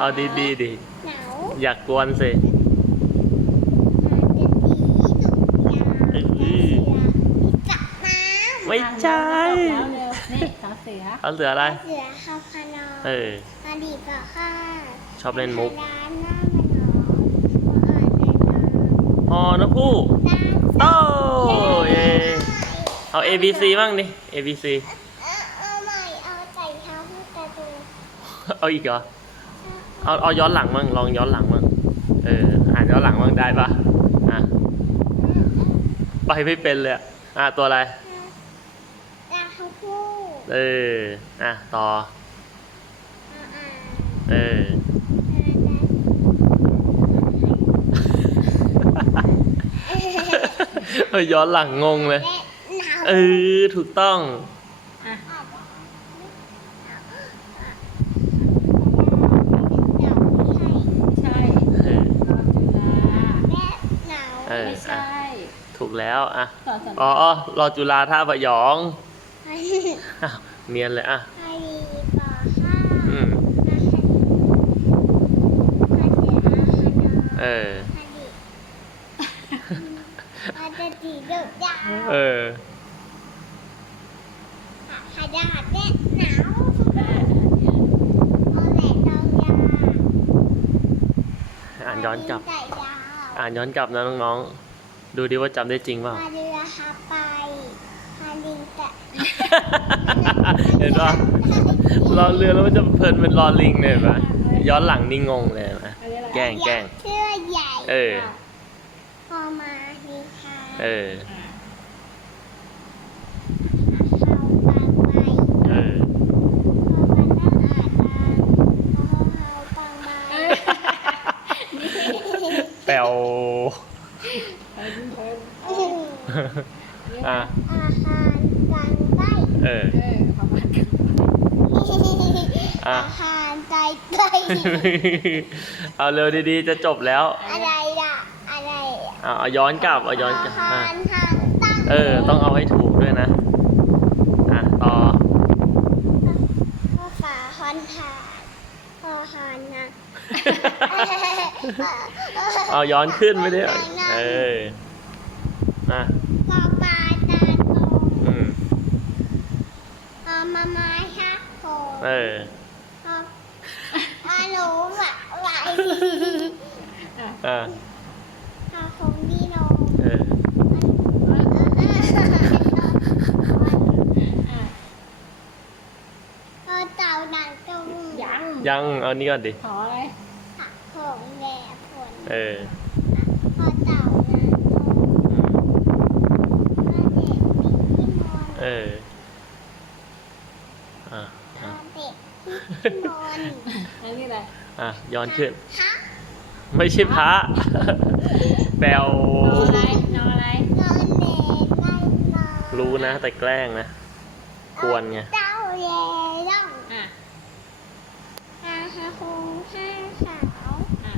เอาดีดีๆดิหนาวอยากกวนสิอาจจะดีดุยาเอ้ยเสือที่จับน้ไม่ใช่แล้วเร็วนี่สอเสือเอาเสืออะไรำเสือคาคานอเอออดีตก็ฆ่าชอบเล่นมุกร้านหน้ามันหนออ่านในน้ฮอนกผู้ำด้านโอ้เย่เอา A B C บ้างดิ A B C เอาเอาใหม่เอาไก่เท้าพูดการ์ตูนเอาอีกเหรอ เอาเอาย้อนหลังบ้างลองย้อนหลังบ้างเอออ่านย้อนหลังบ้างได้ปะอะไปไม่เป็นเลยอะอะตัวอะไรดาวเขาพูดเอออะต่ออ่าอ่าเออเออย้อนหลังงงเลย เออ ถูกต้อง อะ ใช่ เออ รอจุฬา เออ ไม่ใช่ ถูกแล้วอะสอสัญอ๋อรอจุฬาท่าพยองอ้าวเนียนเลยอะอืมเอออาจจะจีเดือดยาวเออขยะเนี่ยหนาวอะเอาแหลกดองยาอ่านย้อนกลับไก่ยาว อ่านย้อนกลับนะน้องๆ ดูดิว่าจำได้จริงเปล่าพาเรือฮาไปพาลิงแต่เห็นปะรอเรือแล้วมันจะเพลินเป็นรอลิงเลยเห็นปะย้อนหลังนี่งงเลยเห็นปะอันนี้อะไรแกล้งแกล้งเสื้อใหญ่เออ พอมาดีค่ะ เออ อะเข้าบางใบ เออ พอมันน่าอาจดังพอเข้าบางใบ เอ้ย แปลว เพิ่นเพิ่น อะอาหารกลางใบเออ เออประมาณกันอะ อาหารใจใจเอาเร็วดีๆ จะจบแล้วอะไรล่ะอะไรอะเอาเอาย้อนกลับเอาย้อนกลับอาอะหารทางตั้งเออ ต้องเอาให้ถูกด้วยนะ อะ ต่อพ่อฝาฮอนทาน พ่อฮอนนะเอาย้อนขึ้นไม่ได้เหรอเอออะพ่อปลาตาโตอืมพ่อมาไม้ฮักโคเออพ่อพ่อหนูหมาไหวอะอะพ่อคงดีโน เออ อะ พ่อเต่าหนังตรง ยังยังเอานี่ก่อนดิขออะไรผักของแย่ผลเออพ่อเต่าหนังตรงอืมพ่อเด็กปีที่นอนเอออะพ่อะอเด็กที่นอนอันนี้อะไรอะย้อนขึ้นฮะไม่ใช่พระแปลวนออะไรนออะไรนอนเด็กไล่นอนรู้นะแต่แกล้งนะกวนไงเจ้าแย่ย่อง อะอาฮาคงห้าสาวอะ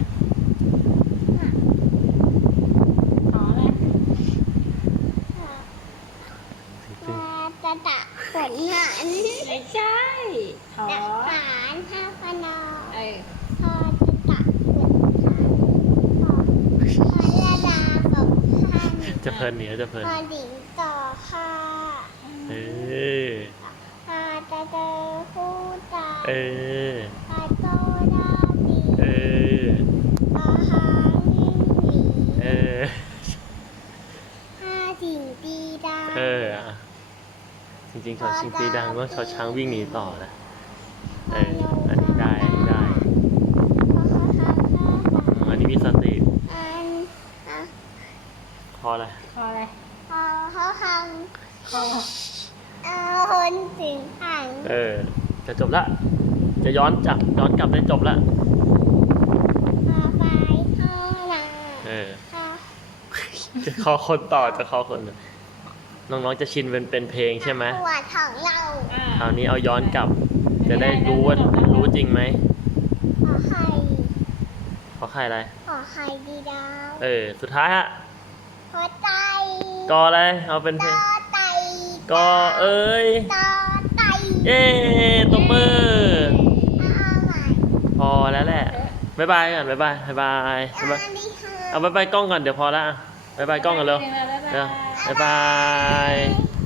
อะขออะไรอะมาจะตักผลหันไม่ใช่ขอดักฐานห้าพนอเออพอจะตักผลหันพอพอละลาบอกท่านจะเพลินเหนียวจะเพลินพอดิ่งต่อค่ะเออพอจะเจอคู่ตาเออ พ เออเออเออจริงๆเขาชิงตีดังว่าชอช้างวิ่งหนีต่อนะเอออันนี้ได้อันนี้ได้อันนี้มีสติพอละพอละพอเขาทำเขาเอาคนถึงห่างเออจะจบละ จะย้อนจับย้อนกลับได้จบละพอไปห้องน้เออำพอจะคอคนต่อจะคอคนต่อน้องๆจะชินเป็นเป็นเพลงใช่ไหมปวดของเราอ่าคราวนี้เอาย้อนกลับ จะได้รู้ว่ารู้จริงไหมขอไข่เพราะใครอะไร ขอไข่ดีดาวเออ สุดท้ายฮะขอใจกออะไรเอาเป็นเพลต่งอไตกอเอ้ย ต่อไต เย้ตบมือเอาใหม่พอ แล้วแหละบ๊ายบายก่อนบ๊ายบายบ๊ายบายบ๊ายบายอันนี้ค่ะเอาบ๊ายบายกล้องก่อนเดี๋ยวพอละบ๊ายบายกล้องกันเร็วบ๊ายบายเร็วบ๊ายบาย